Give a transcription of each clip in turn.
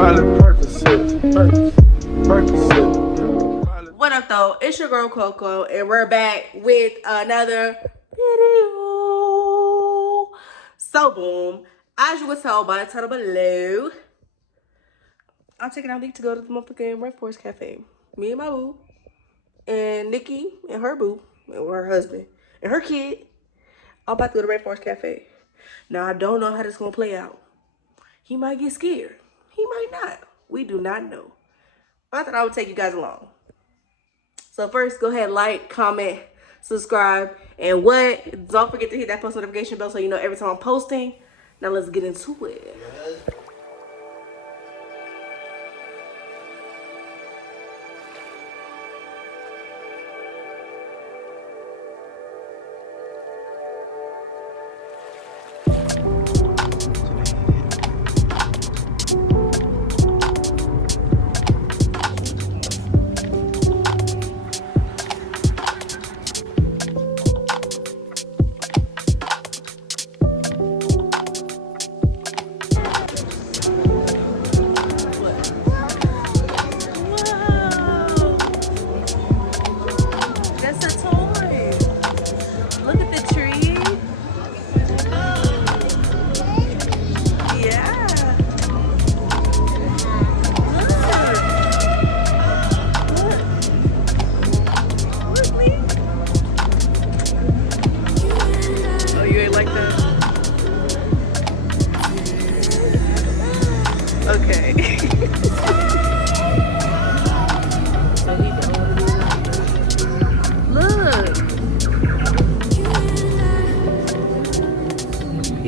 What up though? It's your girl Coco and we're back with another video. So boom, as you can tell by the title below, I'm taking ARLEEK to go to the motherfucking Rainforest cafe. Me and my boo and Nikki and her boo and her husband and her kid all about to go to the Rainforest cafe. Now I don't know how this gonna play out. He might get scared. He might not. We do not know. I thought I would take you guys along. So first, go ahead, like, comment, subscribe, and what? Don't forget to hit that post notification bell so you know every time I'm posting. Now let's get into it.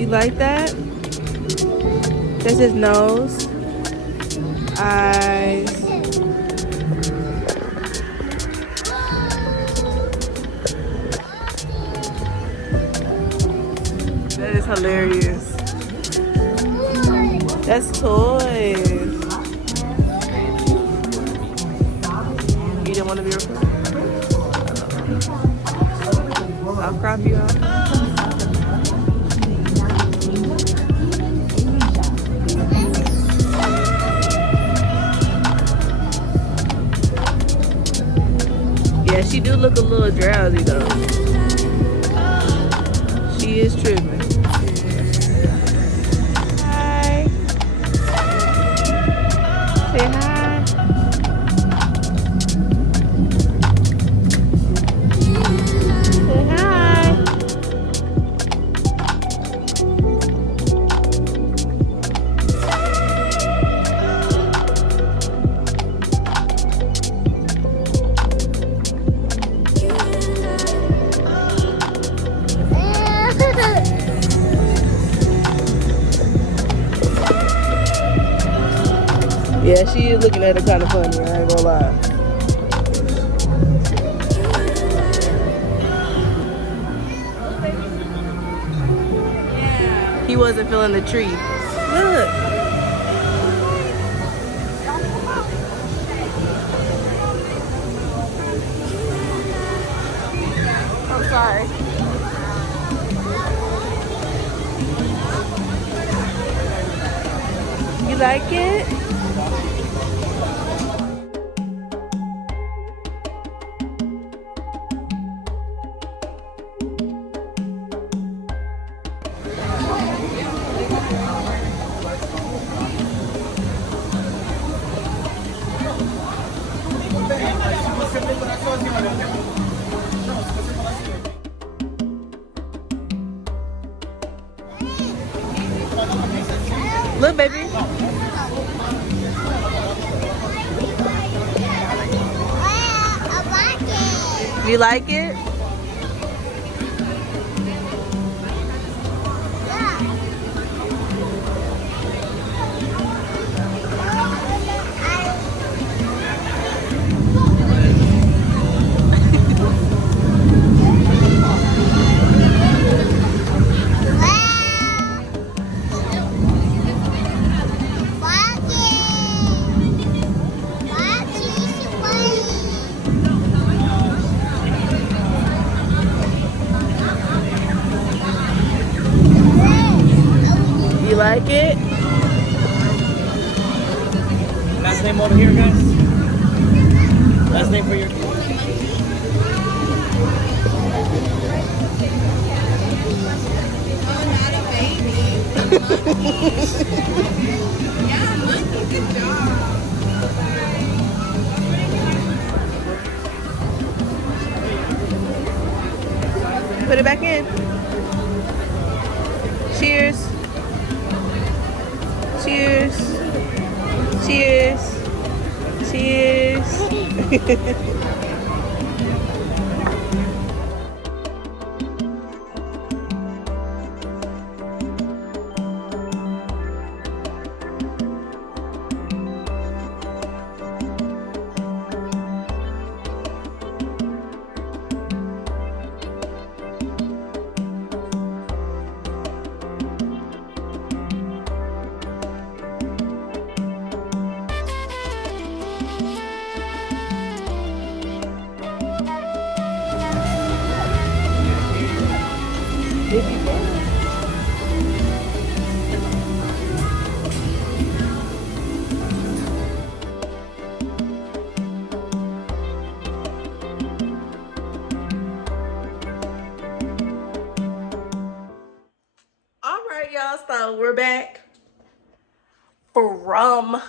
Like that? That's his nose, eyes. That is hilarious. That's toys. You didn't want to be recorded? I'll crop you out. Yeah, she do look a little drowsy though. She is tripping. Hi. Say hi. Say hi. Yeah, she is looking at it kind of funny, I ain't gonna lie. He wasn't feeling the tree. Look. I'm sorry. You like it? Look, baby. You like it? You like it? Last name over here, guys. Last name for your kid. Oh, not a baby. Yeah, monkey. Good job. Put it back in. Cheers. Cheers. Cheers. Cheers. All right, y'all, so we're back from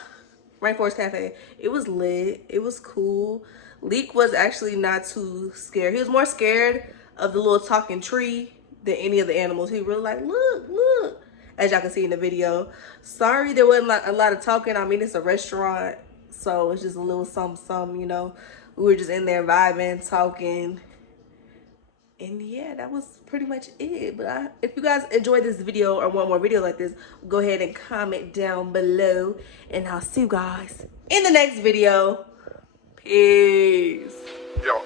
Rainforest Cafe. It was lit. It was cool. Leek was actually not too scared. He was more scared of the little talking tree than any of the animals. He really like, look, look, as y'all can see in the video. Sorry there wasn't a lot of talking. I mean, it's a restaurant, so it's just a little something, you know. We were just in there vibing, talking. And yeah, that was pretty much it. But if you guys enjoyed this video or want more videos like this, go ahead and comment down below. And I'll see you guys in the next video. Peace. Yo.